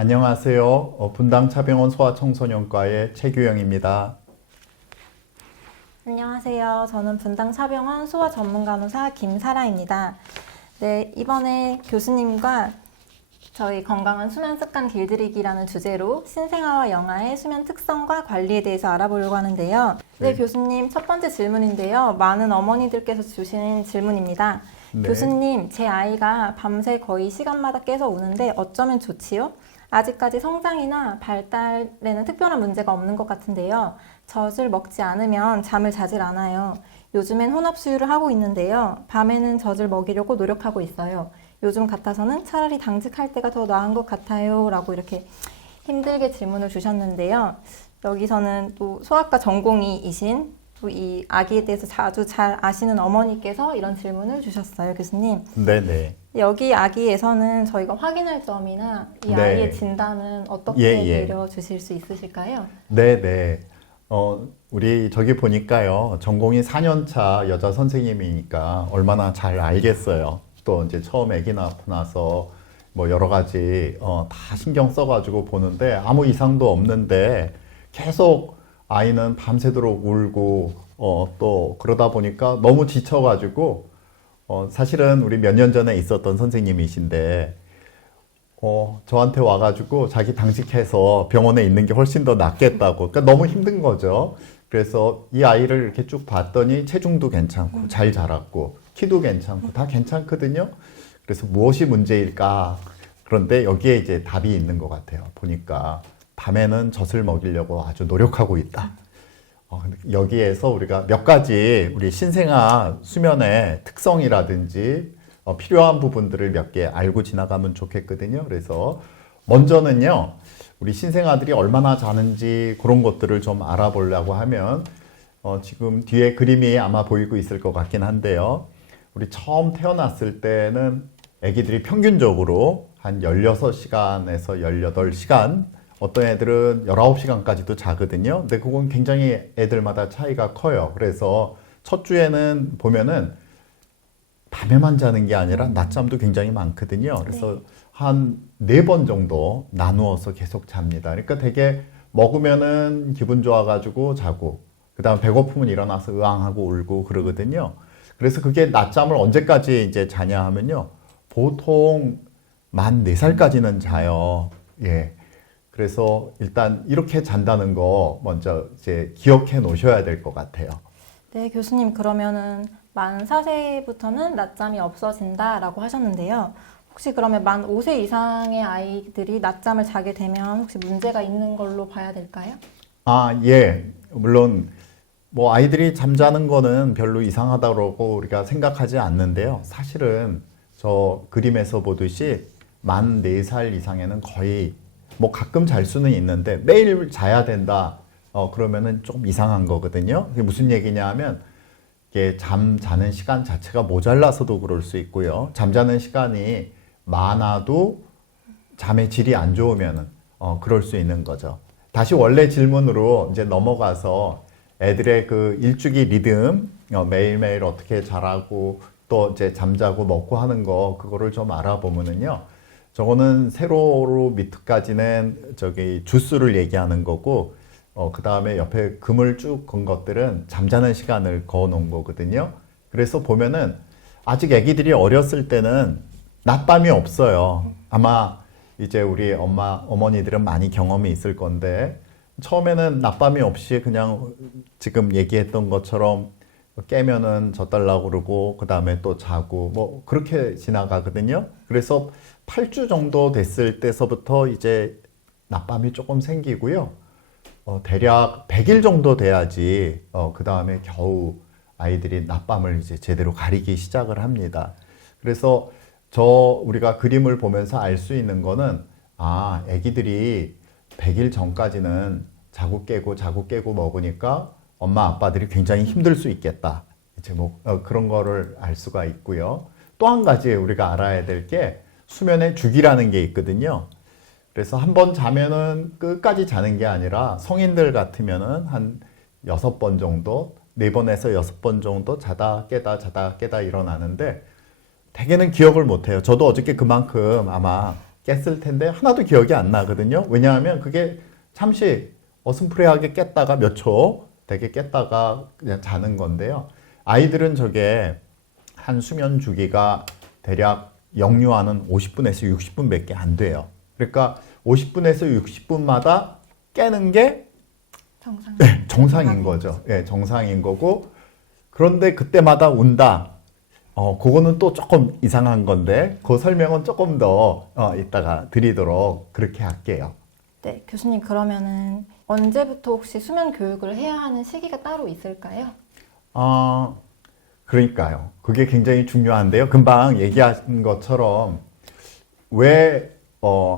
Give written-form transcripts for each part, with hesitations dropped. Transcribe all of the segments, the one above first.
안녕하세요. 분당차병원 소아청소년과의 최규영입니다. 안녕하세요. 저는 분당차병원 소아 전문간호사 김사라입니다. 네, 이번에 교수님과 저희 건강한 수면 습관 길들이기라는 주제로 신생아와 영아의 수면 특성과 관리에 대해서 알아보려고 하는데요. 네, 교수님 첫 번째 질문인데요. 많은 어머니들께서 주신 질문입니다. 네. 교수님, 제 아이가 밤새 거의 시간마다 깨서 우는데 어쩌면 좋지요? 아직까지 성장이나 발달에는 특별한 문제가 없는 것 같은데요. 젖을 먹지 않으면 잠을 자질 않아요. 요즘엔 혼합 수유를 하고 있는데요. 밤에는 젖을 먹이려고 노력하고 있어요. 요즘 같아서는 차라리 당직할 때가 더 나은 것 같아요. 라고 이렇게 힘들게 질문을 주셨는데요. 여기서는 또 소아과 전공의이신 또 이 아기에 대해서 아주 잘 아시는 어머니께서 이런 질문을 주셨어요, 교수님. 네네. 여기 아기에서는 저희가 확인할 점이나 이 네. 아이의 진단은 어떻게 내려주실 수 있으실까요? 네네. 우리 저기 보니까요. 전공이 4년차 여자 선생님이니까 얼마나 잘 알겠어요. 또 이제 처음 아기 낳고 나서 뭐 여러 가지 다 신경 써가지고 보는데 아무 이상도 없는데 계속 아이는 밤새도록 울고 또 그러다 보니까 너무 지쳐가지고 사실은 우리 몇 년 전에 있었던 선생님이신데 저한테 와가지고 자기 당직해서 병원에 있는 게 훨씬 더 낫겠다고. 그러니까 너무 힘든 거죠. 그래서 이 아이를 이렇게 쭉 봤더니 체중도 괜찮고 잘 자랐고 키도 괜찮고 다 괜찮거든요. 그래서 무엇이 문제일까? 그런데 여기에 이제 답이 있는 것 같아요. 보니까 밤에는 젖을 먹이려고 아주 노력하고 있다. 여기에서 우리가 몇 가지 우리 신생아 수면의 특성이라든지 필요한 부분들을 몇 개 알고 지나가면 좋겠거든요. 그래서 먼저는요, 우리 신생아들이 얼마나 자는지 그런 것들을 좀 알아보려고 하면 지금 뒤에 그림이 아마 보이고 있을 것 같긴 한데요. 우리 처음 태어났을 때는 아기들이 평균적으로 한 16시간에서 18시간, 어떤 애들은 19시간까지도 자거든요. 근데 그건 굉장히 애들마다 차이가 커요. 그래서 첫 주에는 보면은 밤에만 자는 게 아니라 낮잠도 굉장히 많거든요. 그래서 한 4번 정도 나누어서 계속 잡니다. 그러니까 되게 먹으면은 기분 좋아가지고 자고, 그 다음 배고프면 일어나서 으앙하고 울고 그러거든요. 그래서 그게 낮잠을 언제까지 이제 자냐 하면요. 보통 만 4살까지는 자요. 예. 그래서 일단 이렇게 잔다는 거 먼저 이제 기억해 놓으셔야 될 것 같아요. 네, 교수님 그러면은 만 4세부터는 낮잠이 없어진다라고 하셨는데요. 혹시 그러면 만 5세 이상의 아이들이 낮잠을 자게 되면 혹시 문제가 있는 걸로 봐야 될까요? 예. 물론 뭐 아이들이 잠자는 거는 별로 이상하다고 우리가 생각하지 않는데요. 사실은 저 그림에서 보듯이 만 4살 이상에는 거의 뭐 가끔 잘 수는 있는데 매일 자야 된다. 그러면은 좀 이상한 거거든요. 그게 무슨 얘기냐 하면 이게 잠자는 시간 자체가 모자라서도 그럴 수 있고요. 잠자는 시간이 많아도 잠의 질이 안 좋으면은 그럴 수 있는 거죠. 다시 원래 질문으로 이제 넘어가서 애들의 그 일주기 리듬, 매일매일 어떻게 자라고 또 이제 잠자고 먹고 하는 거 그거를 좀 알아보면은요. 저거는 세로로 밑까지는 저기 주수를 얘기하는 거고 그 다음에 옆에 금을 쭉 건 것들은 잠자는 시간을 그어 놓은 거거든요. 그래서 보면은 아직 아기들이 어렸을 때는 낮밤이 없어요. 아마 이제 우리 어머니들은 많이 경험이 있을 건데 처음에는 낮밤이 없이 그냥 지금 얘기했던 것처럼 깨면은 젖달라고 그러고 그 다음에 또 자고 뭐 그렇게 지나가거든요. 그래서 8주 정도 됐을 때서부터 이제 낮밤이 조금 생기고요. 대략 100일 정도 돼야지 그 다음에 겨우 아이들이 낮밤을 이제 제대로 가리기 시작을 합니다. 그래서 우리가 그림을 보면서 알 수 있는 거는 아기들이 100일 전까지는 자고 깨고 먹으니까 엄마 아빠들이 굉장히 힘들 수 있겠다. 이제 뭐 그런 거를 알 수가 있고요. 또 한 가지 우리가 알아야 될 게 수면의 주기라는 게 있거든요. 그래서 한 번 자면은 끝까지 자는 게 아니라 성인들 같으면은 한 6번 정도, 4번에서 6번 정도 자다 깨다 일어나는데 대개는 기억을 못 해요. 저도 어저께 그만큼 아마 깼을 텐데 하나도 기억이 안 나거든요. 왜냐하면 그게 잠시 어슴푸레하게 깼다가 몇 초 되게 깼다가 그냥 자는 건데요. 아이들은 저게 한 수면 주기가 대략 영유아는 50분에서 60분밖에 안 돼요. 그러니까 50분에서 60분마다 깨는 게 정상인 거죠. 예, 정상인 거고. 그런데 그때마다 운다. 그거는 또 조금 이상한 건데 그 설명은 조금 더 이따가 드리도록 그렇게 할게요. 네, 교수님 그러면은 언제부터 혹시 수면 교육을 해야 하는 시기가 따로 있을까요? 그러니까요. 그게 굉장히 중요한데요. 금방 얘기한 것처럼 왜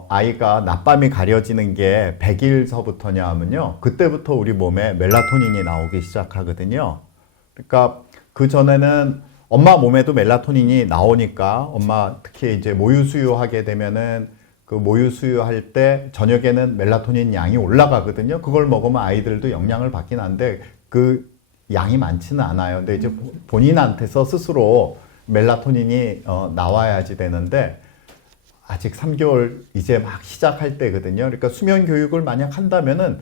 아이가 낮밤이 가려지는 게 100일서부터냐 하면요. 그때부터 우리 몸에 멜라토닌이 나오기 시작하거든요. 그러니까 그 전에는 엄마 몸에도 멜라토닌이 나오니까 엄마 특히 이제 모유 수유하게 되면은 그 모유 수유할 때 저녁에는 멜라토닌 양이 올라가거든요. 그걸 먹으면 아이들도 영향을 받긴 한데 그 양이 많지는 않아요. 근데 이제 본인한테서 스스로 멜라토닌이 나와야지 되는데 아직 3개월 이제 막 시작할 때거든요. 그러니까 수면 교육을 만약 한다면은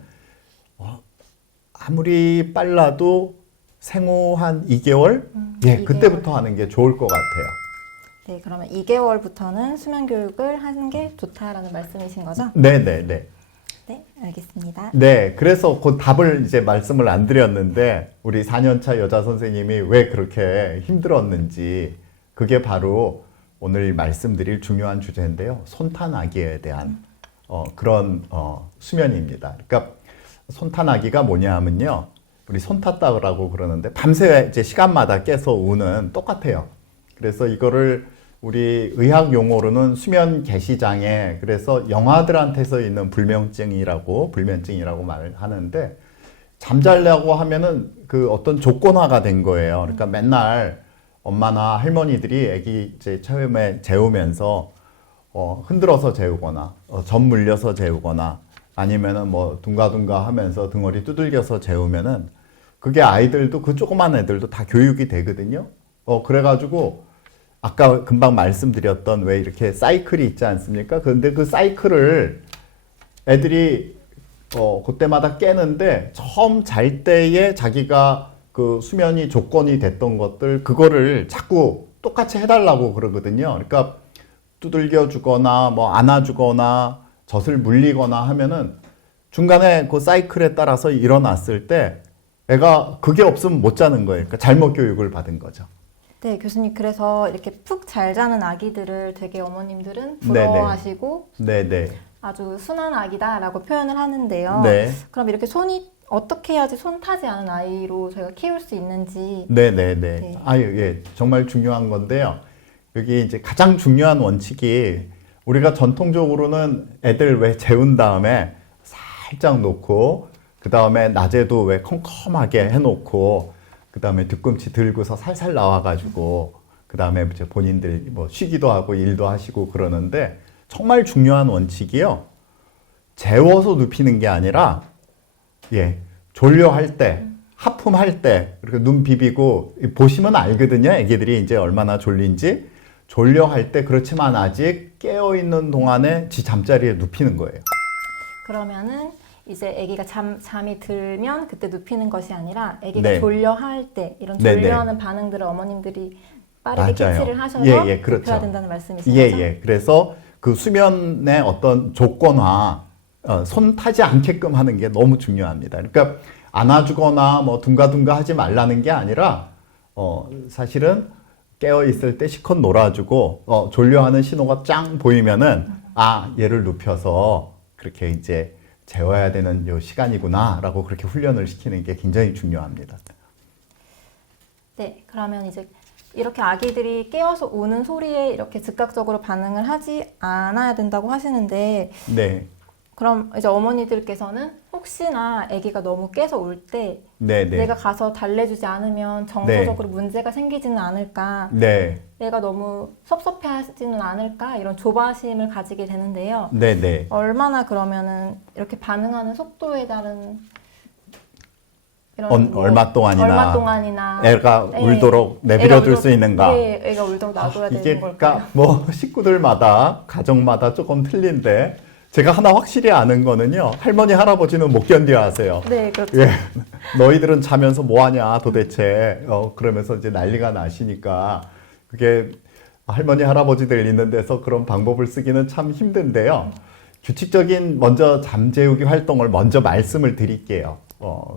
아무리 빨라도 생후 한 2개월? 예, 2개월. 그때부터 하는 게 좋을 것 같아요. 네, 그러면 2개월부터는 수면 교육을 하는 게 좋다라는 말씀이신 거죠? 네네네. 네, 알겠습니다. 네, 그래서 그 답을 이제 말씀을 안 드렸는데 우리 4년차 여자 선생님이 왜 그렇게 힘들었는지 그게 바로 오늘 말씀드릴 중요한 주제인데요. 손탄아기에 대한 그런 수면입니다. 그러니까 손탄아기가 뭐냐 하면요. 우리 손 탔다고 그러는데 밤새 이제 시간마다 깨서 우는 똑같아요. 그래서 이거를 우리 의학 용어로는 수면 개시장애, 그래서 영아들한테서 있는 불면증이라고 말을 하는데 잠자려고 하면은 그 어떤 조건화가 된 거예요. 그러니까 맨날 엄마나 할머니들이 아기 이제 처음에 재우면서 흔들어서 재우거나 젖 물려서 재우거나 아니면은 뭐 둥가둥가 하면서 등허리 두들겨서 재우면은 그게 아이들도 그 조그만 애들도 다 교육이 되거든요. 그래가지고 아까 금방 말씀드렸던 왜 이렇게 사이클이 있지 않습니까? 그런데 그 사이클을 애들이 그때마다 깨는데 처음 잘 때에 자기가 그 수면이 조건이 됐던 것들 그거를 자꾸 똑같이 해달라고 그러거든요. 그러니까 두들겨 주거나 뭐 안아주거나 젖을 물리거나 하면은 중간에 그 사이클에 따라서 일어났을 때 애가 그게 없으면 못 자는 거예요. 그러니까 잘못 교육을 받은 거죠. 네, 교수님 그래서 이렇게 푹 잘 자는 아기들을 되게 어머님들은 부러워하시고 네네. 아주 순한 아기다라고 표현을 하는데요. 네. 그럼 이렇게 손이 어떻게 해야지 손 타지 않은 아이로 저희가 키울 수 있는지. 네네네. 네. 아유, 예. 정말 중요한 건데요. 여기 이제 가장 중요한 원칙이 우리가 전통적으로는 애들 왜 재운 다음에 살짝 놓고 그 다음에 낮에도 왜 컴컴하게 해놓고 그 다음에 뒤꿈치 들고서 살살 나와가지고 그 다음에 이제 본인들 뭐 쉬기도 하고 일도 하시고 그러는데 정말 중요한 원칙이요. 재워서 눕히는 게 아니라 졸려 할 때, 하품할 때 이렇게 눈 비비고 보시면 알거든요. 애기들이 이제 얼마나 졸린지. 졸려 할 때 그렇지만 아직 깨어 있는 동안에 지 잠자리에 눕히는 거예요. 그러면은 이제 아기가 잠이 들면 그때 눕히는 것이 아니라 아기가 네. 졸려할 때 이런 네네. 졸려하는 반응들을 어머님들이 빠르게 맞아요. 캐치를 하셔서 그렇죠. 눕혀야 된다는 말씀이신 거죠? 그래서 그 수면의 어떤 조건화, 손 타지 않게끔 하는 게 너무 중요합니다. 그러니까 안아주거나 뭐 둥가둥가 하지 말라는 게 아니라 사실은 깨어 있을 때 실컷 놀아주고 졸려하는 신호가 짱 보이면은 얘를 눕혀서 그렇게 이제 재워야 되는 요 시간이구나라고 그렇게 훈련을 시키는 게 굉장히 중요합니다. 네, 그러면 이제 이렇게 아기들이 깨어서 우는 소리에 이렇게 즉각적으로 반응을 하지 않아야 된다고 하시는데, 네, 그럼 이제 어머니들께서는 혹시나 아기가 너무 깨서 울 때 네. 내가 가서 달래주지 않으면 정서적으로 문제가 생기지는 않을까, 네, 내가 너무 섭섭해하지는 않을까 이런 조바심을 가지게 되는데요. 네. 얼마나 그러면은 이렇게 반응하는 속도에 따른 이런 뭐 얼마 동안이나 애가 네. 울도록 내버려 둘 수 있는가? 네, 애가 울도록 놔둬야 이게 되는 걸까요? 그러니까 뭐 식구들마다 가정마다 조금 틀린데 제가 하나 확실히 아는 거는요. 할머니 할아버지는 못 견뎌 하세요. 네, 그렇죠. 예. 너희들은 자면서 뭐 하냐 도대체. 그러면서 이제 난리가 나시니까 그게 할머니 할아버지들 있는 데서 그런 방법을 쓰기는 참 힘든데요. 규칙적인 먼저 잠재우기 활동을 먼저 말씀을 드릴게요.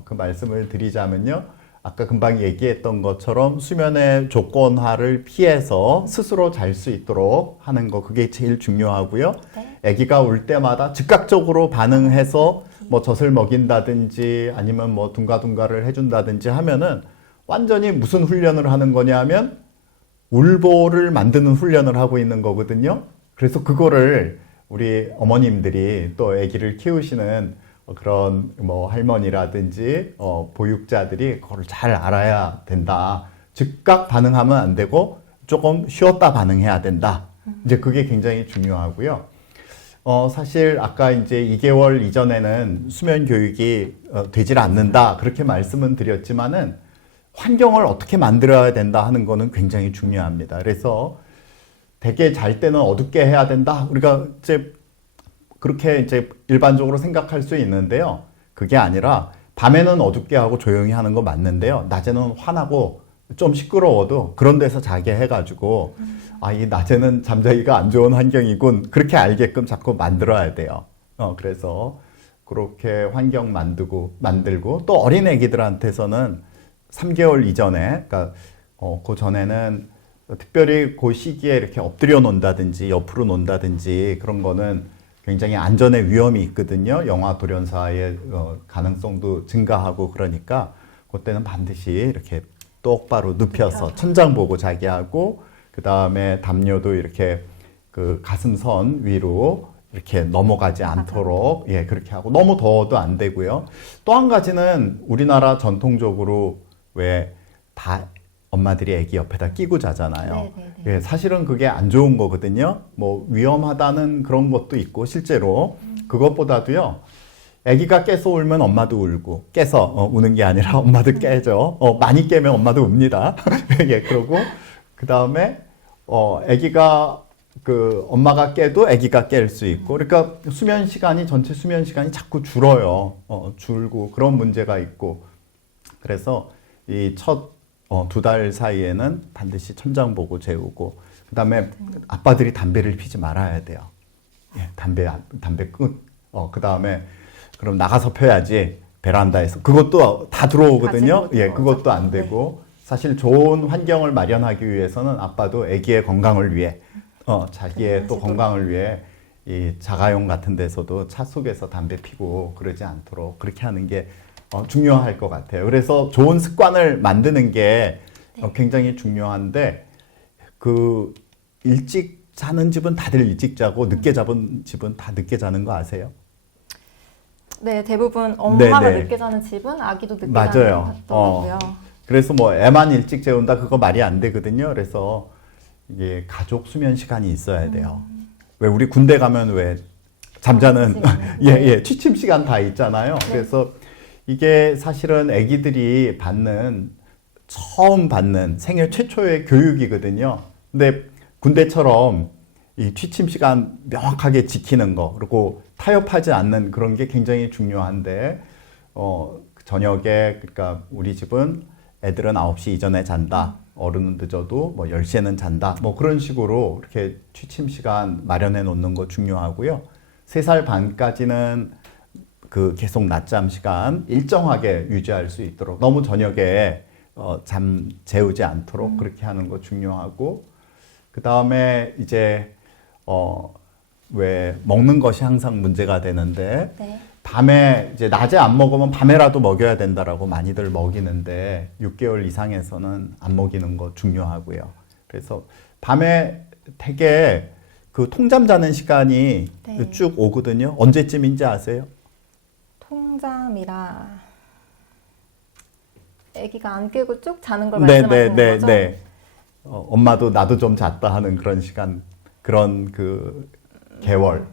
그 말씀을 드리자면요. 아까 금방 얘기했던 것처럼 수면의 조건화를 피해서 스스로 잘 수 있도록 하는 거 그게 제일 중요하고요. 네. 아기가 울 때마다 즉각적으로 반응해서 뭐 젖을 먹인다든지 아니면 뭐 둥가둥가를 해준다든지 하면은 완전히 무슨 훈련을 하는 거냐면 울보를 만드는 훈련을 하고 있는 거거든요. 그래서 그거를 우리 어머님들이 또 아기를 키우시는 그런 뭐 할머니라든지 보육자들이 그걸 잘 알아야 된다. 즉각 반응하면 안 되고 조금 쉬었다 반응해야 된다. 이제 그게 굉장히 중요하고요. 사실 아까 이제 2개월 이전에는 수면 교육이 되질 않는다. 그렇게 말씀은 드렸지만은 환경을 어떻게 만들어야 된다 하는 거는 굉장히 중요합니다. 그래서 되게 잘 때는 어둡게 해야 된다. 우리가 이제 그렇게 이제 일반적으로 생각할 수 있는데요. 그게 아니라 밤에는 어둡게 하고 조용히 하는 거 맞는데요. 낮에는 환하고 좀 시끄러워도 그런 데서 자게 해가지고 이 낮에는 잠자기가 안 좋은 환경이군. 그렇게 알게끔 자꾸 만들어야 돼요. 그래서 그렇게 환경 만들고 또 어린 애기들한테서는 3개월 이전에, 그러니까 그 전에는 특별히 그 시기에 이렇게 엎드려 논다든지 옆으로 논다든지 그런 거는 굉장히 안전에 위험이 있거든요. 영아 돌연사의 가능성도 증가하고 그러니까 그때는 반드시 이렇게 똑바로 눕혀서 천장 보고 자게 하고 그 다음에 담요도 이렇게 그 가슴선 위로 이렇게 넘어가지 않도록 그렇게 하고 너무 더워도 안 되고요. 또 한 가지는 우리나라 전통적으로 왜 다 엄마들이 아기 옆에다 끼고 자잖아요. 네네네. 사실은 그게 안 좋은 거거든요. 뭐 위험하다는 그런 것도 있고 실제로 그것보다도요. 아기가 깨서 울면 엄마도 울고 깨서 우는 게 아니라 엄마도 깨죠. 많이 깨면 엄마도 웁니다. 그러고 그 다음에 아기가 그 엄마가 깨도 아기가 깰 수 있고 그러니까 수면 시간이 전체 수면 시간이 자꾸 줄어요. 줄고 그런 문제가 있고 그래서 이 첫 2달 사이에는 반드시 천장 보고 재우고 그 다음에 아빠들이 담배를 피지 말아야 돼요. 담배 끝. 그 다음에 그럼 나가서 펴야지 베란다에서 그것도 다 들어오거든요. 그것도 안 되고 사실 좋은 환경을 마련하기 위해서는 아빠도 아기의 건강을 위해 자기의 또 건강을 위해 이 자가용 같은 데서도 차 속에서 담배 피고 그러지 않도록 그렇게 하는 게 중요할 것 같아요. 그래서 좋은 습관을 만드는 게 굉장히 중요한데 그 일찍 자는 집은 다들 일찍 자고 늦게 자는 집은 다 늦게 자는 거 아세요? 네, 대부분 엄마가 네네. 늦게 자는 집은 아기도 늦게 맞아요. 자는 것 같더라고요. 그래서 뭐 애만 일찍 재운다 그거 말이 안 되거든요. 그래서 이게 가족 수면 시간이 있어야 돼요. 왜 우리 군대 가면 왜 잠자는 취침 시간 다 있잖아요. 그래서 이게 사실은 아기들이 처음 받는 생애 최초의 교육이거든요. 근데 군대처럼 이 취침 시간 명확하게 지키는 거 그리고 타협하지 않는 그런 게 굉장히 중요한데 저녁에 그러니까 우리 집은 애들은 9시 이전에 잔다. 어른은 늦어도 뭐 10시에는 잔다. 뭐 그런 식으로 이렇게 취침 시간 마련해 놓는 거 중요하고요. 3살 반까지는 그 계속 낮잠 시간 일정하게 유지할 수 있도록 너무 저녁에 잠 재우지 않도록 그렇게 하는 거 중요하고 그 다음에 이제 왜 먹는 것이 항상 문제가 되는데 밤에 이제 낮에 안 먹으면 밤에라도 먹여야 된다라고 많이들 먹이는데 6개월 이상에서는 안 먹이는 거 중요하고요. 그래서 밤에 되게 그 통잠 자는 시간이 쭉 오거든요. 언제쯤인지 아세요? 통잠이라 아기가 안 깨고 쭉 자는 걸 말씀하시는 거죠? 네. 엄마도 나도 좀 잤다 하는 그런 시간, 그런 그 개월.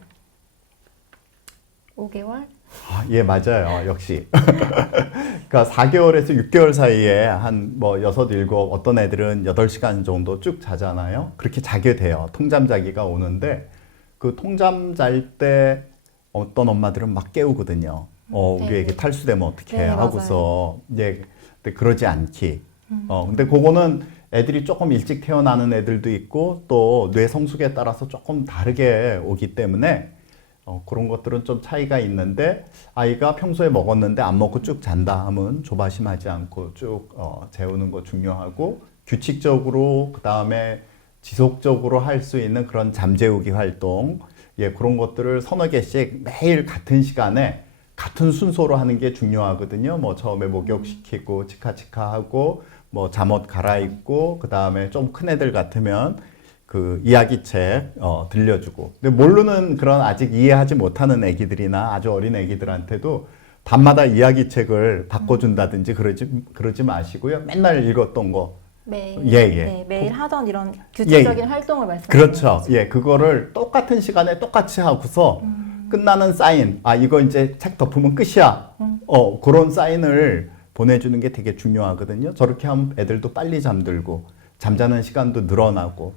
5개월? 맞아요. 역시. 그러니까 4개월에서 6개월 사이에 한 뭐 6, 7, 어떤 애들은 8시간 정도 쭉 자잖아요. 그렇게 자게 돼요. 통잠 자기가 오는데 그 통잠 잘 때 어떤 엄마들은 막 깨우거든요. 우리 네. 애기 탈수되면 어떡해 네, 하고서 이제 근데 그러지 않기. 근데 그거는 애들이 조금 일찍 태어나는 애들도 있고 또 뇌 성숙에 따라서 조금 다르게 오기 때문에 그런 것들은 좀 차이가 있는데 아이가 평소에 먹었는데 안 먹고 쭉 잔다 하면 조바심하지 않고 쭉 재우는 거 중요하고 규칙적으로 그 다음에 지속적으로 할 수 있는 그런 잠재우기 활동 그런 것들을 서너 개씩 매일 같은 시간에 같은 순서로 하는 게 중요하거든요. 뭐 처음에 목욕시키고 치카치카하고 뭐 잠옷 갈아입고 그 다음에 좀 큰 애들 같으면 그 이야기책 들려주고. 근데 모르는 그런 아직 이해하지 못하는 애기들이나 아주 어린 애기들한테도 밤마다 이야기책을 바꿔준다든지 그러지 마시고요. 맨날 읽었던 거. 매일, 예. 매일 하던 이런 규칙적인 활동을 말씀하시는 그렇죠. 거죠. 예, 그거를 똑같은 시간에 똑같이 하고서 끝나는 사인, 이거 이제 책 덮으면 끝이야. 그런 사인을 보내주는 게 되게 중요하거든요. 저렇게 하면 애들도 빨리 잠들고 잠자는 시간도 늘어나고.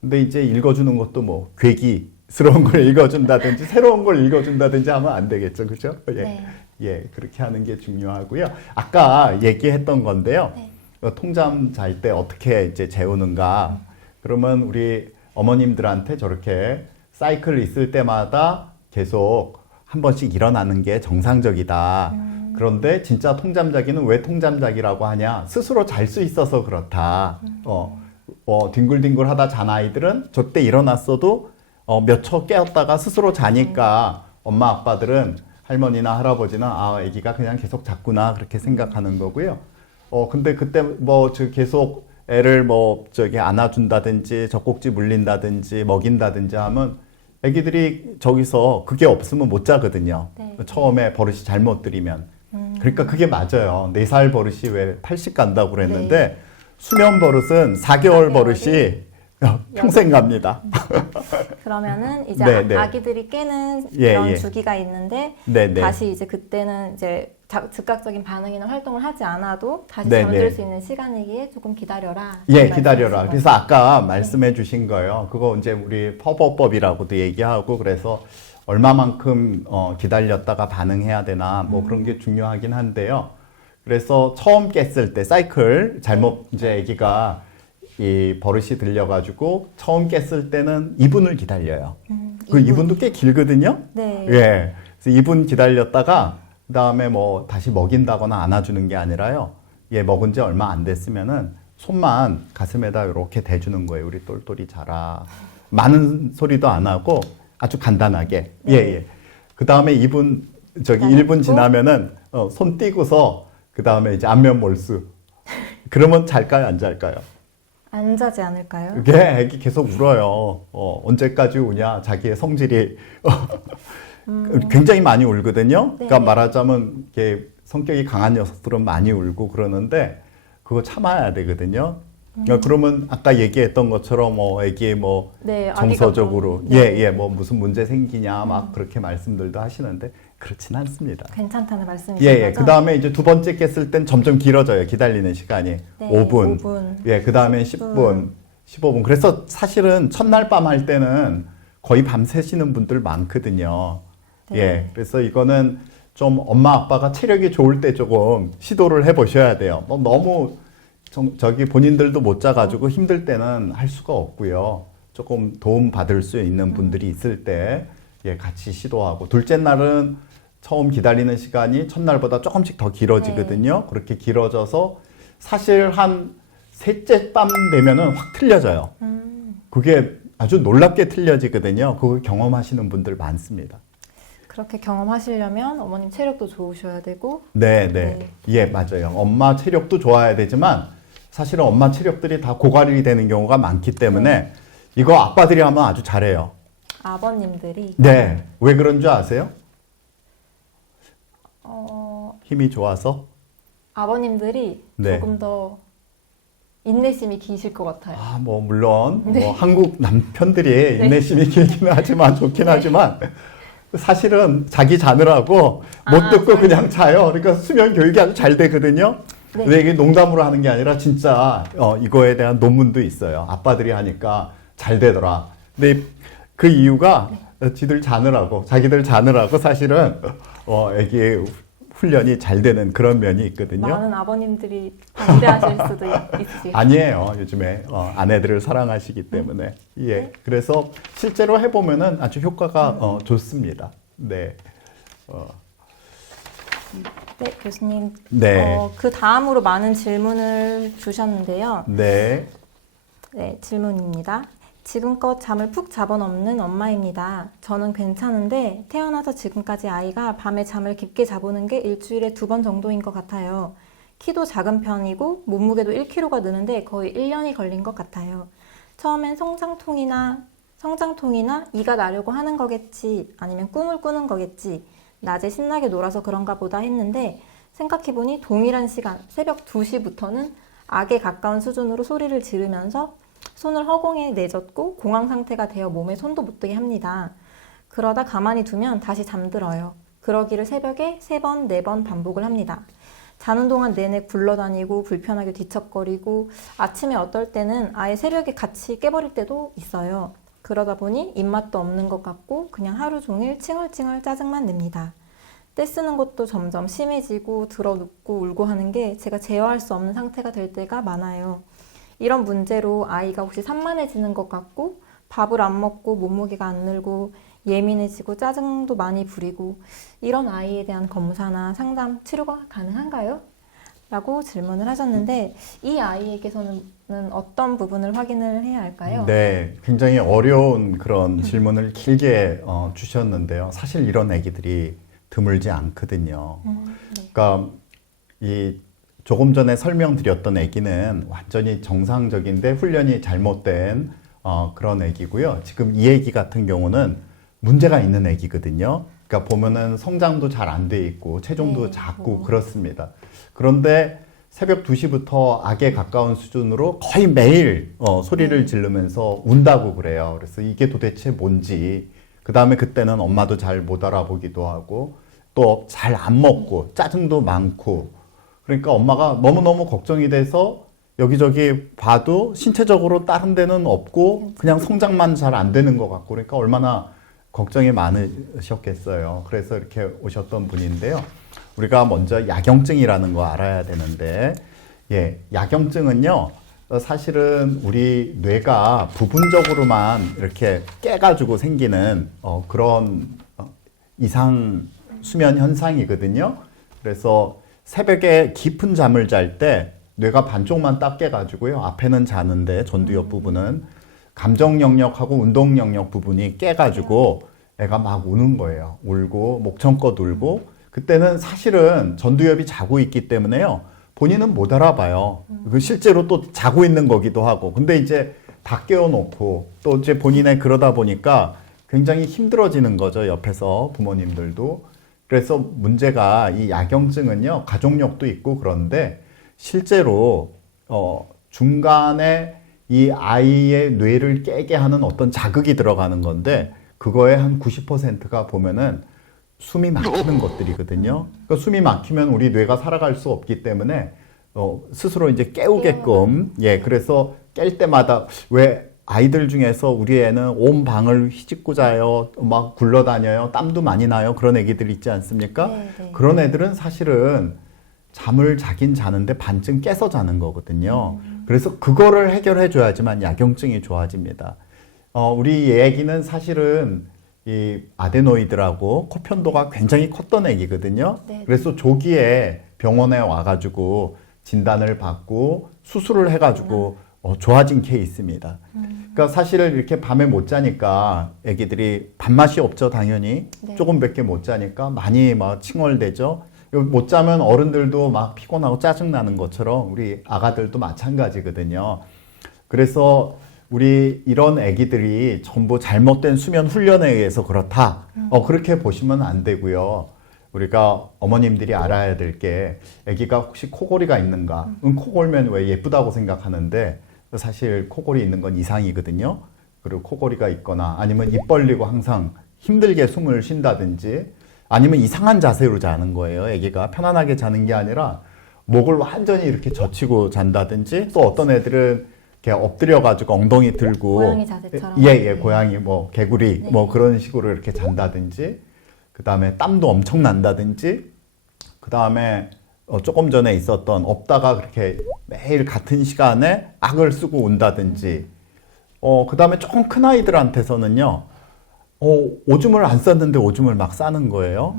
근데 이제 읽어주는 것도 뭐 괴기스러운 걸 읽어준다든지 새로운 걸 읽어준다든지 하면 안 되겠죠, 그죠? 예, 그렇게 하는 게 중요하고요. 아까 얘기했던 건데요. 통잠 잘 때 어떻게 이제 재우는가? 그러면 우리 어머님들한테 저렇게 사이클 있을 때마다 계속 한 번씩 일어나는 게 정상적이다. 그런데 진짜 통잠자기는 왜 통잠자기라고 하냐? 스스로 잘 수 있어서 그렇다. 뒹굴뒹굴 하다 잔 아이들은 저때 일어났어도 몇 초 깨었다가 스스로 자니까 엄마 아빠들은 할머니나 할아버지는 애기가 그냥 계속 잤구나 그렇게 생각하는 거고요. 근데 그때 뭐 계속 애를 안아준다든지 젖꼭지 물린다든지 먹인다든지 하면 애기들이 저기서 그게 없으면 못 자거든요. 네. 처음에 버릇이 잘못 들이면. 그러니까 그게 맞아요. 4살 버릇이 왜 80 간다고 그랬는데 수면 버릇은 4개월 버릇이 평생 갑니다. 그러면은 이제 네. 아기들이 깨는 그런 주기가 있는데 네. 다시 이제 그때는 이제 즉각적인 반응이나 활동을 하지 않아도 다시 네, 잠들 네. 수 있는 시간이기에 조금 기다려라. 기다려라. 그래서 아까 말씀해 주신 거예요. 그거 이제 우리 퍼버법이라고도 얘기하고 그래서 얼마만큼 기다렸다가 반응해야 되나 뭐 그런 게 중요하긴 한데요. 그래서 처음 깼을 때 사이클 잘못 이제 아기가 이 버릇이 들려가지고 처음 깼을 때는 2분을 기다려요. 그 2분도 꽤 길거든요. 네. 예. 그래서 2분 기다렸다가 그다음에 뭐 다시 먹인다거나 안아주는 게 아니라요. 먹은 지 얼마 안 됐으면은 손만 가슴에다 이렇게 대주는 거예요. 우리 똘똘이 자라. 많은 소리도 안 하고 아주 간단하게. 예. 그다음에 1분 지나면은 손 띄고서 그다음에 이제 안면 몰수. 그러면 잘까요, 안 잘까요? 안 자지 않을까요? 그게 애기 계속 울어요. 언제까지 우냐? 자기의 성질이 굉장히 많이 울거든요. 네. 그러니까 말하자면 이게 성격이 강한 녀석들은 많이 울고 그러는데 그거 참아야 되거든요. 그러니까 그러면 아까 얘기했던 것처럼 애기 네, 정서적으로 아기가 뭐 무슨 문제 생기냐 막 그렇게 말씀들도 하시는데 그렇진 않습니다. 괜찮다는 말씀이신 거죠? 그 다음에 이제 두 번째 깼을 땐 점점 길어져요. 기다리는 시간이. 5분. 그 다음에 10분, 15분. 그래서 사실은 첫날 밤 할 때는 거의 밤 새시는 분들 많거든요. 네. 그래서 이거는 좀 엄마 아빠가 체력이 좋을 때 조금 시도를 해 보셔야 돼요. 너무 본인들도 못 자가지고 힘들 때는 할 수가 없고요. 조금 도움 받을 수 있는 분들이 있을 때 같이 시도하고 둘째 날은 처음 기다리는 시간이 첫날보다 조금씩 더 길어지거든요. 그렇게 길어져서 사실 한 셋째 밤 되면은 확 틀려져요. 그게 아주 놀랍게 틀려지거든요. 그걸 경험하시는 분들 많습니다. 그렇게 경험하시려면 어머님 체력도 좋으셔야 되고 네. 맞아요. 엄마 체력도 좋아야 되지만 사실은 엄마 체력들이 다 고갈이 되는 경우가 많기 때문에 이거 아빠들이 하면 아주 잘해요. 아버님들이 네. 왜 그런 줄 아세요? 힘이 좋아서? 아버님들이 조금 더 인내심이 기실 것 같아요. 물론 한국 남편들이 인내심이 길기는 하지만 좋긴 하지만 사실은 자기 자느라고 못 듣고 그냥 자요. 그러니까 수면 교육이 아주 잘 되거든요. 네. 근데 이게 농담으로 하는 게 아니라 진짜 이거에 대한 논문도 있어요. 아빠들이 하니까 잘 되더라. 근데 그 이유가 지들 자느라고, 자기들 자느라고 사실은 애기의 훈련이 잘 되는 그런 면이 있거든요. 많은 아버님들이 반대하실 수도 있으시겠어요. 아니에요. 요즘에 아내들을 사랑하시기 때문에. 예. 네. 그래서 실제로 해보면은 아주 효과가 좋습니다. 네. 네, 교수님. 네. 그 다음으로 많은 질문을 주셨는데요. 네. 네, 질문입니다. 지금껏 잠을 푹 잡아넘는 엄마입니다. 저는 괜찮은데 태어나서 지금까지 아이가 밤에 잠을 깊게 자보는 게 일주일에 2번 정도인 것 같아요. 키도 작은 편이고 몸무게도 1kg가 느는데 거의 1년이 걸린 것 같아요. 처음엔 성장통이나 이가 나려고 하는 거겠지, 아니면 꿈을 꾸는 거겠지, 낮에 신나게 놀아서 그런가 보다 했는데 생각해보니 동일한 시간, 새벽 2시부터는 악에 가까운 수준으로 소리를 지르면서 손을 허공에 내젓고 공황 상태가 되어 몸에 손도 못 대게 합니다. 그러다 가만히 두면 다시 잠들어요. 그러기를 새벽에 3번, 4번 반복을 합니다. 자는 동안 내내 굴러다니고 불편하게 뒤척거리고 아침에 어떨 때는 아예 새벽에 같이 깨버릴 때도 있어요. 그러다 보니 입맛도 없는 것 같고 그냥 하루 종일 칭얼칭얼 짜증만 냅니다. 떼쓰는 것도 점점 심해지고 들어눕고 울고 하는 게 제가 제어할 수 없는 상태가 될 때가 많아요. 이런 문제로 아이가 혹시 산만해지는 것 같고 밥을 안 먹고 몸무게가 안 늘고 예민해지고 짜증도 많이 부리고 이런 아이에 대한 검사나 상담, 치료가 가능한가요? 라고 질문을 하셨는데 이 아이에게서는 어떤 부분을 확인을 해야 할까요? 네. 굉장히 어려운 그런 질문을 길게 주셨는데요. 사실 이런 애기들이 드물지 않거든요. 네. 그러니까 조금 전에 설명드렸던 아기는 완전히 정상적인데 훈련이 잘못된 그런 아기고요. 지금 이 아기 같은 경우는 문제가 있는 아기거든요. 그러니까 보면은 성장도 잘 안 돼 있고 체중도 네. 작고 그렇습니다. 그런데 새벽 2시부터 악에 가까운 수준으로 거의 매일 소리를 지르면서 운다고 그래요. 그래서 이게 도대체 뭔지, 그 다음에 그때는 엄마도 잘 못 알아보기도 하고 또 잘 안 먹고 짜증도 많고, 그러니까 엄마가 너무너무 걱정이 돼서 여기저기 봐도 신체적으로 다른 데는 없고 그냥 성장만 잘 안 되는 것 같고, 그러니까 얼마나 걱정이 많으셨겠어요. 그래서 이렇게 오셨던 분인데요. 우리가 먼저 야경증이라는 거 알아야 되는데, 야경증은요, 사실은 우리 뇌가 부분적으로만 이렇게 깨가지고 생기는 그런 이상 수면 현상이거든요. 그래서 새벽에 깊은 잠을 잘 때 뇌가 반쪽만 딱 깨가지고요. 앞에는 자는데 전두엽 부분은 감정 영역하고 운동 영역 부분이 깨가지고 애가 막 우는 거예요. 울고 목청껏 울고, 그때는 사실은 전두엽이 자고 있기 때문에요. 본인은 못 알아봐요. 그 실제로 또 자고 있는 거기도 하고. 근데 이제 다 깨워놓고 또 이제 본인의 그러다 보니까 굉장히 힘들어지는 거죠. 옆에서 부모님들도. 그래서 문제가 이 야경증은요, 가족력도 있고 그런데 실제로 중간에 이 아이의 뇌를 깨게 하는 어떤 자극이 들어가는 건데 그거의 한 90%가 보면은 숨이 막히는 것들이거든요. 그러니까 숨이 막히면 우리 뇌가 살아갈 수 없기 때문에 스스로 이제 깨우게끔, 그래서 깰 때마다, 왜 아이들 중에서 우리 애는 온 방을 휘짓고 자요, 막 굴러다녀요, 땀도 많이 나요, 그런 애기들 있지 않습니까? 네. 그런 애들은 사실은 잠을 자긴 자는데 반쯤 깨서 자는 거거든요. 그래서 그거를 해결해 줘야지만 야경증이 좋아집니다. 우리 애기는 사실은 이 아데노이드라고 코편도가 굉장히 컸던 애기거든요. 네. 그래서 조기에 병원에 와가지고 진단을 받고 수술을 해가지고 좋아진 케이스입니다. 그러니까 사실 이렇게 밤에 못 자니까 애기들이 밥맛이 없죠, 당연히. 네. 조금밖에 못 자니까 많이 막 칭얼대죠. 못 자면 어른들도 막 피곤하고 짜증나는 것처럼 우리 아가들도 마찬가지거든요. 그래서 우리 이런 애기들이 전부 잘못된 수면 훈련에 의해서 그렇다. 그렇게 보시면 안 되고요. 우리가 어머님들이 알아야 될 게, 애기가 혹시 코골이가 있는가? 코골면 왜 예쁘다고 생각하는데 사실 코골이 있는 건 이상이거든요. 그리고 코골이가 있거나 아니면 입 벌리고 항상 힘들게 숨을 쉰다든지 아니면 이상한 자세로 자는 거예요. 아기가 편안하게 자는 게 아니라 목을 완전히 이렇게 젖히고 잔다든지 또 어떤 애들은 이렇게 엎드려 가지고 엉덩이 들고 고양이 자세처럼. 예, 고양이 뭐 개구리 네. 뭐 그런 식으로 이렇게 잔다든지 그다음에 땀도 엄청 난다든지 그다음에 조금 전에 있었던 없다가 그렇게 매일 같은 시간에 악을 쓰고 온다든지 그다음에 조금 큰 아이들한테서는요 오줌을 안 쌌는데 오줌을 막 싸는 거예요.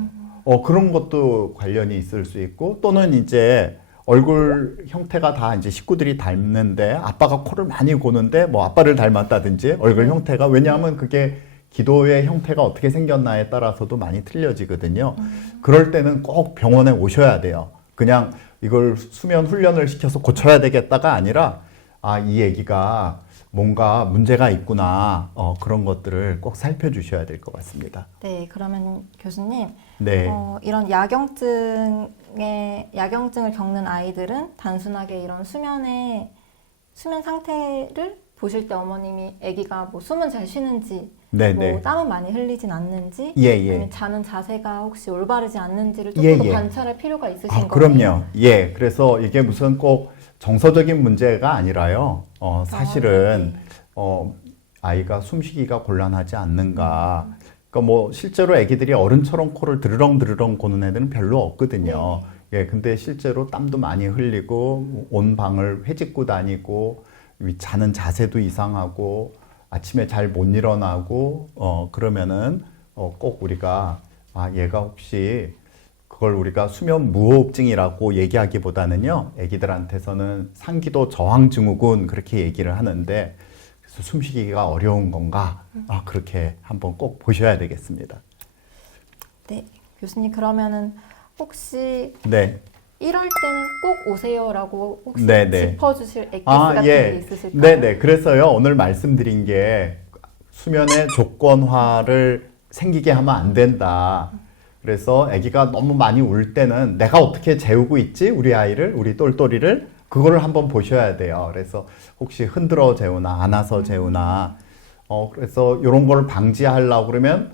그런 것도 관련이 있을 수 있고 또는 이제 얼굴 형태가 다 이제 식구들이 닮는데 아빠가 코를 많이 고는데 뭐 아빠를 닮았다든지 얼굴 형태가 왜냐하면 그게 기도의 형태가 어떻게 생겼나에 따라서도 많이 틀려지거든요. 그럴 때는 꼭 병원에 오셔야 돼요. 그냥 이걸 수면 훈련을 시켜서 고쳐야 되겠다가 아니라 이 아기가 뭔가 문제가 있구나 그런 것들을 꼭 살펴주셔야 될 것 같습니다. 네, 그러면 교수님, 네. 이런 야경증을 겪는 아이들은 단순하게 이런 수면 상태를 보실 때 어머님이 아기가 뭐 숨은 잘 쉬는지, 네네. 뭐 땀은 많이 흘리진 않는지, 예. 아니면 자는 자세가 혹시 올바르지 않는지를 예, 조금 더 예. 관찰할 필요가 있으신 거예요? 그럼요. 예. 그래서 이게 무슨 꼭 정서적인 문제가 아니라요. 사실은 아이가 숨쉬기가 곤란하지 않는가. 그러니까 뭐 실제로 아기들이 어른처럼 코를 드르렁 고는 애들은 별로 없거든요. 예. 근데 실제로 땀도 많이 흘리고 온 방을 회집고 다니고 자는 자세도 이상하고 아침에 잘 못 일어나고 그러면은 꼭 우리가 얘가 혹시 그걸 우리가 수면 무호흡증이라고 얘기하기보다는요, 아기들한테서는 상기도 저항 증후군 그렇게 얘기를 하는데 그래서 숨쉬기가 어려운 건가? 그렇게 한번 꼭 보셔야 되겠습니다. 네, 교수님 그러면은 혹시 네. 이럴 때는 꼭 오세요라고 혹시 네네. 짚어주실 엑기스 같은 게 있으실까요? 네네. 그래서요, 오늘 말씀드린 게 수면의 조건화를 생기게 하면 안 된다. 그래서 아기가 너무 많이 울 때는 내가 어떻게 재우고 있지? 우리 아이를, 우리 똘똘이를 그거를 한번 보셔야 돼요. 그래서 혹시 흔들어 재우나, 안아서 재우나, 그래서 이런 걸 방지하려고 그러면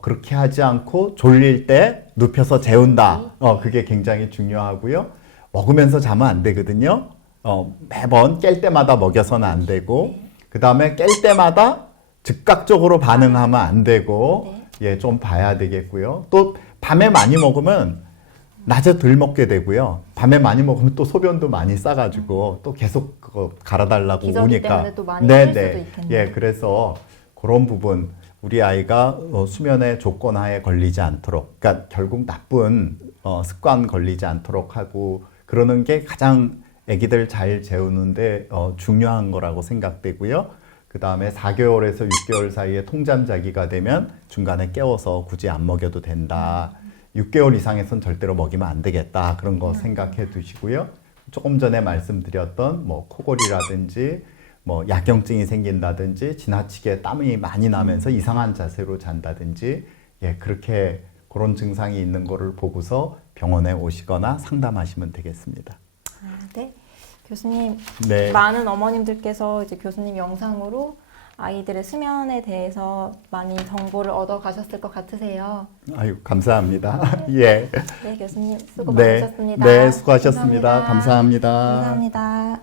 그렇게 하지 않고 졸릴 때 눕혀서 재운다. 그게 굉장히 중요하고요. 먹으면서 자면 안 되거든요. 매번 깰 때마다 먹여서는 안 되고, 그 다음에 깰 때마다 즉각적으로 반응하면 안 되고, 예, 좀 봐야 되겠고요. 또 밤에 많이 먹으면 낮에 덜 먹게 되고요. 밤에 많이 먹으면 또 소변도 많이 싸가지고 또 계속 그거 갈아달라고 기저귀 오니까. 때문에 또 많이 뺄 수도 있겠네요. 예, 그래서 그런 부분 우리 아이가 수면의 조건하에 걸리지 않도록, 그러니까 결국 나쁜 습관 걸리지 않도록 하고 그러는 게 가장 아기들 잘 재우는데 중요한 거라고 생각되고요. 그 다음에 4개월에서 6개월 사이에 통잠자기가 되면 중간에 깨워서 굳이 안 먹여도 된다. 6개월 이상에선 절대로 먹이면 안 되겠다. 그런 거 생각해 두시고요. 조금 전에 말씀드렸던 뭐 코골이라든지 뭐 야경증이 생긴다든지 지나치게 땀이 많이 나면서 이상한 자세로 잔다든지 예, 그렇게 그런 증상이 있는 거를 보고서 병원에 오시거나 상담하시면 되겠습니다. 네. 교수님, 네. 많은 어머님들께서 이제 교수님 영상으로 아이들의 수면에 대해서 많이 정보를 얻어 가셨을 것 같으세요. 아유, 감사합니다. 예. 네, 교수님 수고 네. 많으셨습니다. 네, 수고하셨습니다. 감사합니다. 감사합니다.